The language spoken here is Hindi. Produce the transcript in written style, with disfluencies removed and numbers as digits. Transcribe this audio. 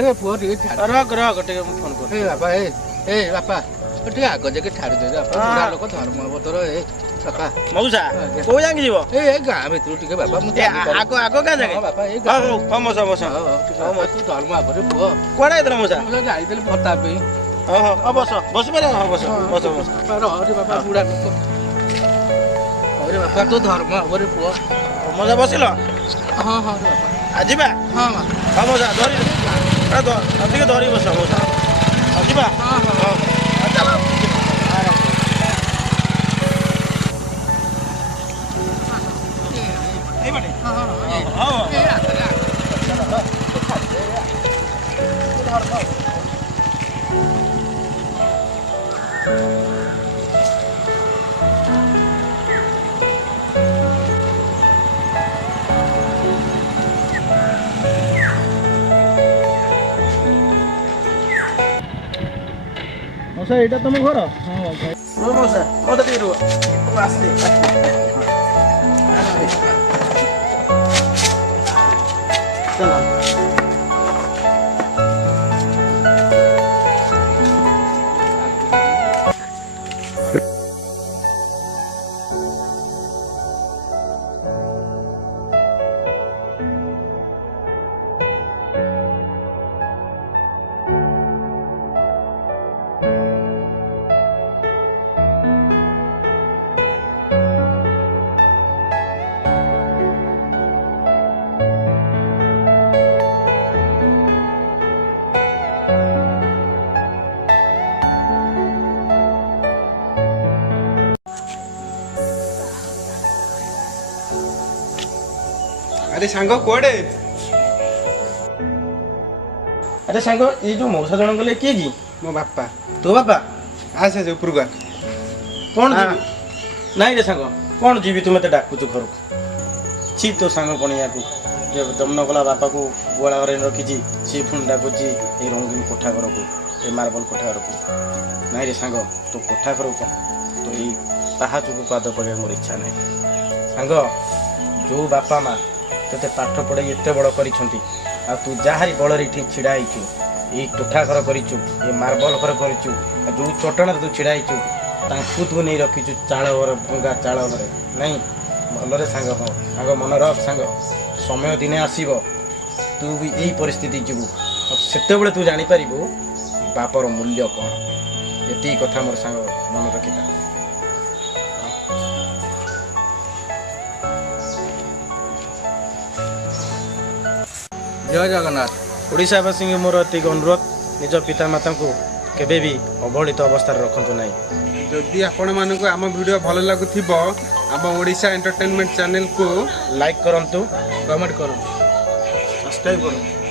रे पुओ टिके छाड़ रख रख टिके फोन कर ए बापा टिके आग जाके छाड़ दे बापा बुढ़ा लोक धर्म हब तोर ए बापा मौसा को जाके जीव ए गाँ भितर टिके बापा आगो आगो क्या जाके बापा ए हां मौसा मौसा तू धर्म हब रे पुओ कोड़ा इतना मौसा जाइदेले भत्ता पे हां बस बस मेरे हां बस बस बस अरे बापा बुढ़ा लोक अरे बापा तू धर्म हब रे पुओ मौसा बसिल हाँ हाँ बापा आजिबा हाँ हां मौसा धरी अधिक धरी बस मौसा आजिबा हाँ हाँ चलो ए बाटे हाँ हाँ हां मौसा एटा तुम घर हाँ मौसा मत टिके रुह आस्ते चलो अरे सांग कोड़े अरे सांग ये जो मौसा जन गले किए की मो बापा तो बापा आस ऊपर को कौन नहीं रे सांग कौन जीवी तू मत डाकुचु घर छी तो सांग कौन या जब जमन गला बापा को बुआड़ा घर रखी सी पुणी डाकुची ये रंगीन कोठा घर को ये मार्बल कोठा घर को नहीं रे सांग तो कोठा घर को तो ये पाहाच को पाद पड़े मोर इच्छा नहीं सांग जो बापा माँ ते पाठ पढ़े एत बड़ कर तू जहारी बल ठीक छिड़ा ये कोठा घर करूँ ये मार्बल घर करूँ जो चटण तू छिड़ा तू नहीं रखीचु चाल घर भंगा चाल घर नहीं भलरे सांग हाँ सांग मन रख सांग समय दिने आसब तू भी यही परिस्थिति जीवु से तू जापर बापर मूल्य कौन ये कथा मोर सांग मन रखिता जय जगन्नाथ ओडिशावासी मोर एतिक अनुरोध निज पिता माता को केबे भी अवहेलित अवस्था रखंतु नहीं जदि आपण मानक आम वीडियो भल लगुथिबो आम ओडिशा एंटरटेनमेंट चैनल को लाइक करंतु कमेंट करो सब्सक्राइब करो।